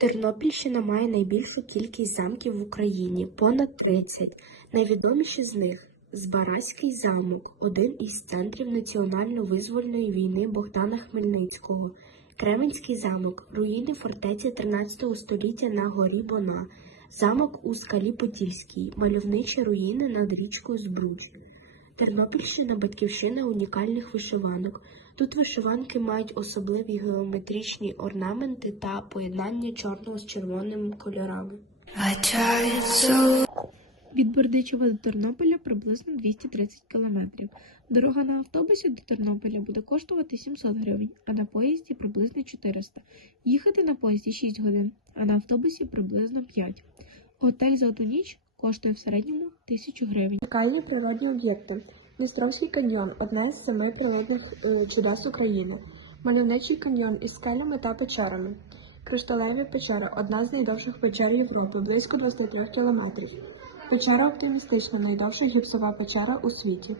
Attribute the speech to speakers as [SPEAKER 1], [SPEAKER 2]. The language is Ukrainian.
[SPEAKER 1] Тернопільщина має найбільшу кількість замків в Україні понад 30. Найвідоміші з них Збаразький замок, один із центрів національно-визвольної війни Богдана Хмельницького, Кременський замок, руїни фортеці 13 століття на горі Бона, замок у скалі Подільській, мальовничі руїни над річкою Збруч. Тернопільщина батьківщина унікальних вишиванок. Тут вишиванки мають особливі геометричні орнаменти та поєднання чорного з червоним кольорами.
[SPEAKER 2] So
[SPEAKER 3] Від Бердичева до Тернополя приблизно 230 кілометрів. Дорога на автобусі до Тернополя буде коштувати 700 гривень, а на поїзді приблизно 400. Їхати на поїзді 6 годин, а на автобусі приблизно 5. Готель за одну ніч коштує в середньому 1000 гривень.
[SPEAKER 4] Унікальні природні об'єкти. Дністровський каньйон одне з семи природних е, чудес України. Мальовничий каньйон із скелями та печерами. Кришталеві печера одна з найдовших печер Європи, близько 23 кілометрів. Печера оптимістична, найдовша гіпсова печера у світі.